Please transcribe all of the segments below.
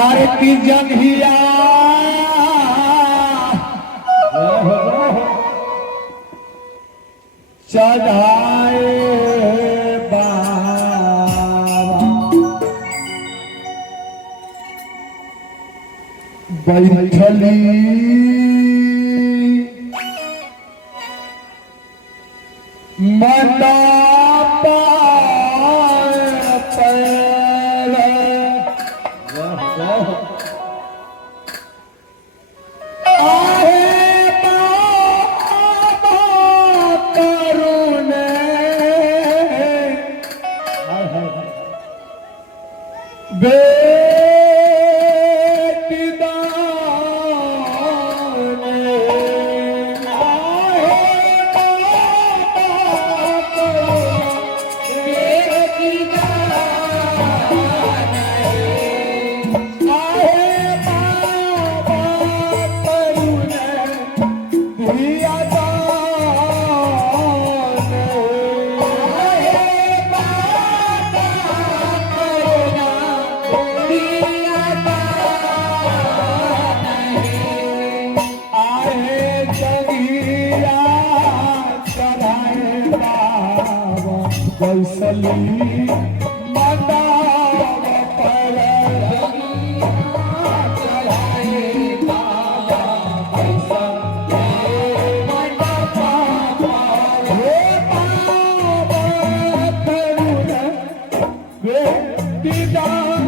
आरती जंघिया चढ़ाए बाबा बैठली मंडप पर आहे बाबा करुण बेटी दान आहे बाबा बेटी दान आहे बाबा करुण धिया दान आहे बाबा करुण धिया दान आहे जगिया चढ़ाए बाबा बैसली मंडप पर चढ़ाए बाबा बैसली मंडप पर हे बाबा करुण बेटी दान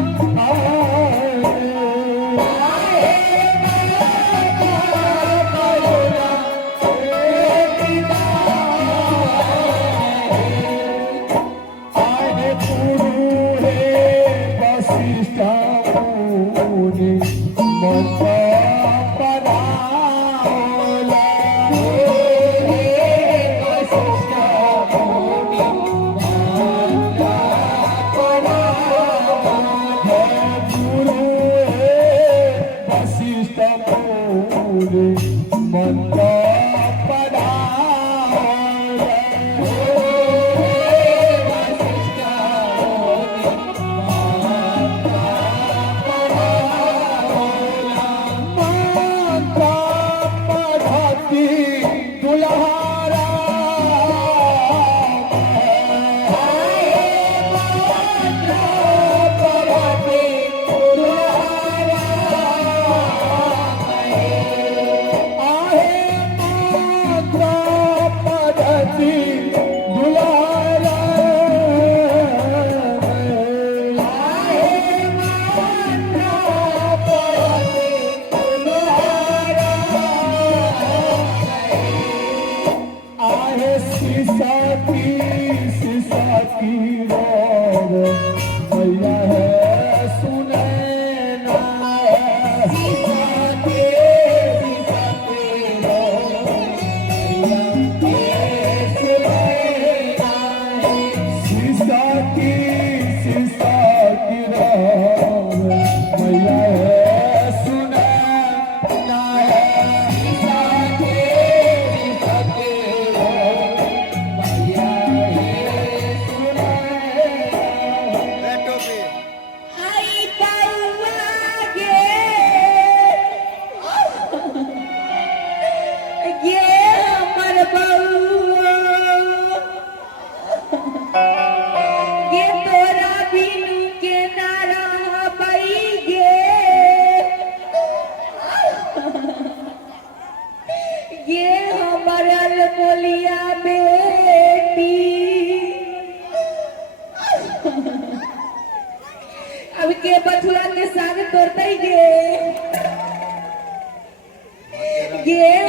अब के बथुआ के साग तोड़ते गे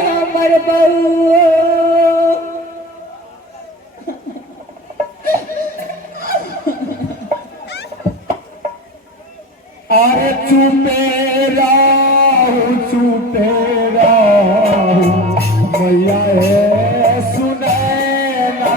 हमर बहू अरे चुपे राहु मैया सुने ना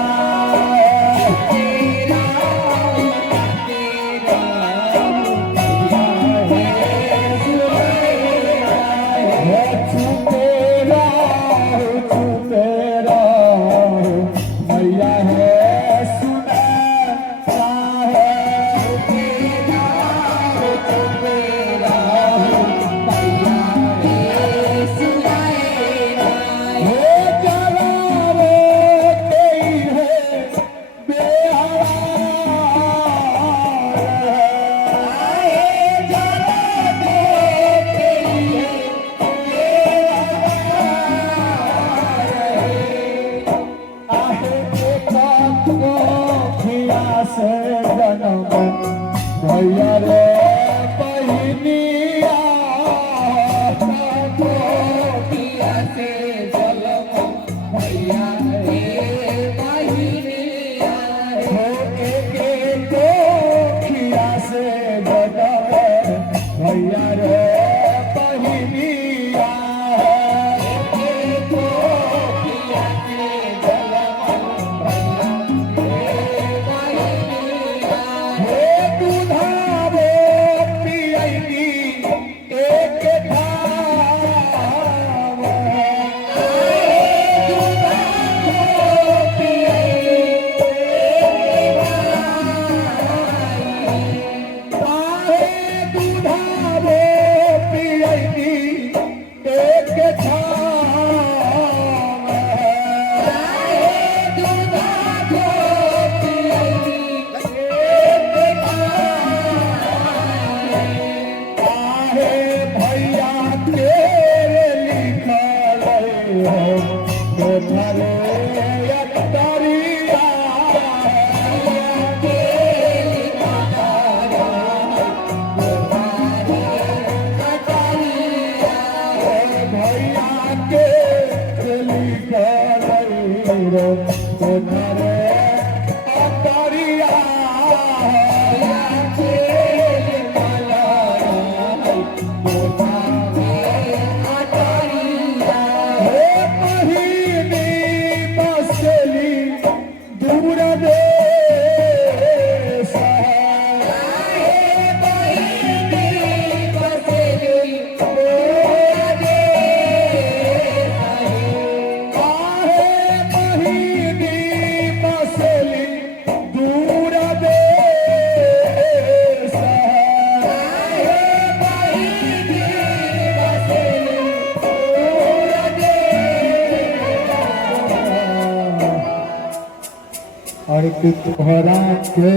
कि तोहरा के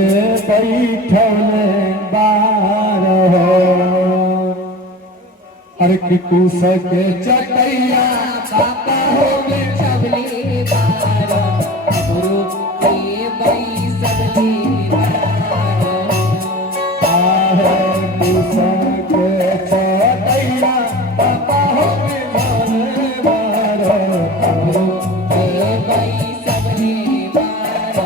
बैठौले बार हो अरे कि कुश के चटैया पापा हो बिछवले बार गुरु के बैसवले बार आहे कुश के चटैया पापा हो बिछौले बार गुरु के बैसवले बार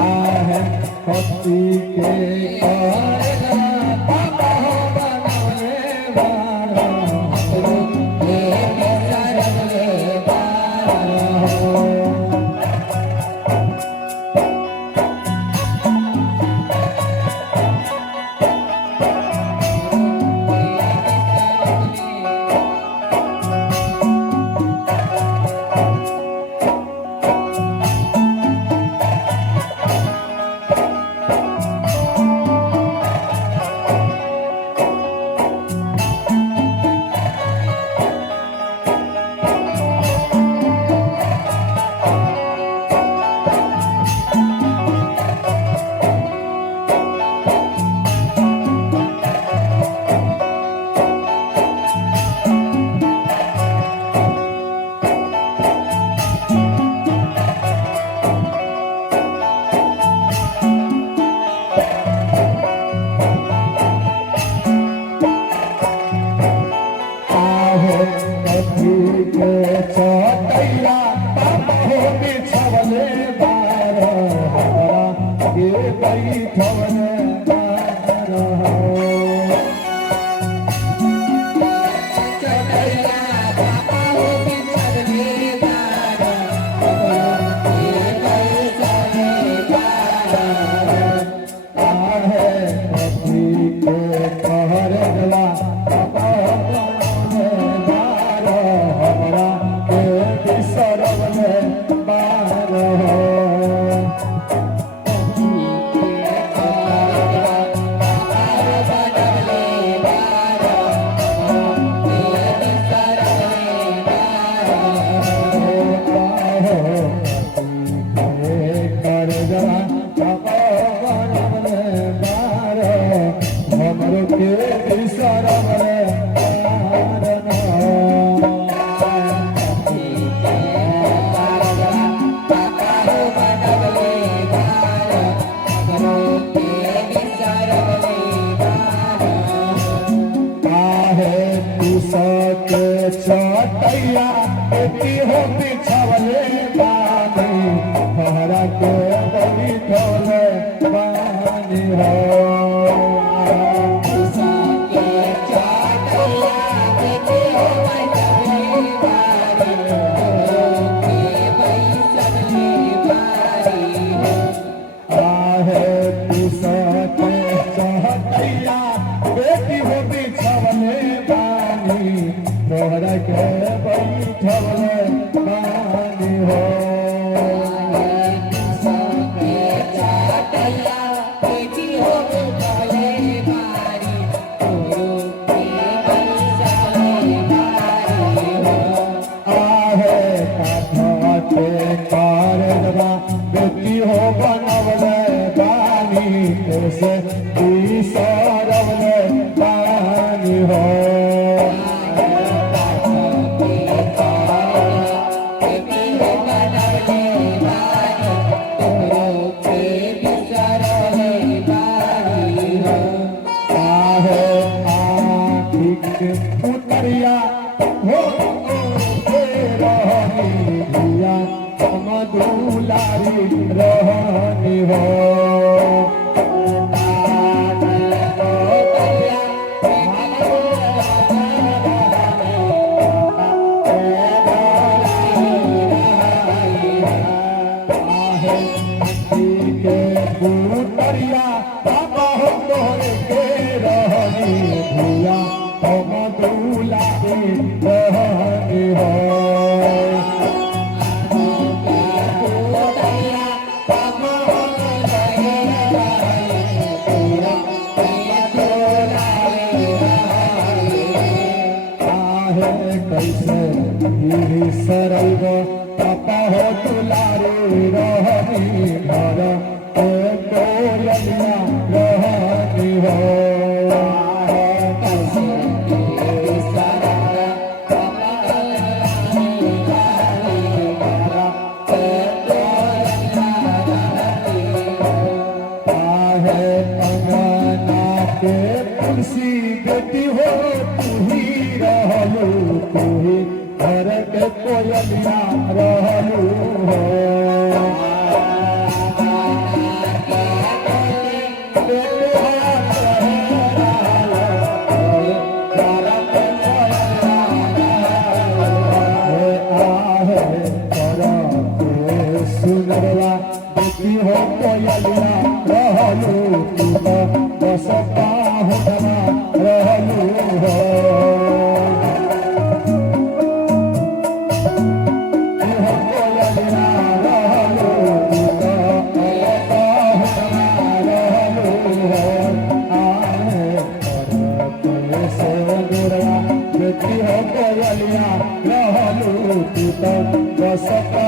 आहे पति के करला पापा हो बनौले बार गुरु के बैसवले बार आहे कथी के चटैया पापा हो बिछवले बार हमरा के बैठवले बार चटैया पापा हो बिछवले बार गुरु के बैसवले बार आहे कथी के कहरला पापा हो बनौले बार हमरा के बिसरवले बार हमरो के बिसरवले आहे कुश के चटैया बेटी हो बिछवले बानी तोहरा के बैठवले बानी हो आहे कुश के चटैया बेटी हो बिछवले बानी तोहरा के बैठवले बानी हो आहे काठवा के कारवा बेटी हो बनवले बानी से बिसरवले बानी हो आहे आखिक उतरिया हो रहनी भैया हम दुलारी रहनी हो आहे के उतरिया पापा हो तोहरे के रहनी भैया हम दुलारी रहनी हो कैसे सरल पापा हो तुल बेटी हो तू ही रहलू तू ही घर के कोयलिया रहलू हो सुनरवा बेटी हो कोयलिया रहलू तू तो बसता होना रहलू हो कोयलिया रहलू तू तो बसता होना रहलू हो आए से गुरवा बेटी हो कोयलिया रहलू तू तो बसता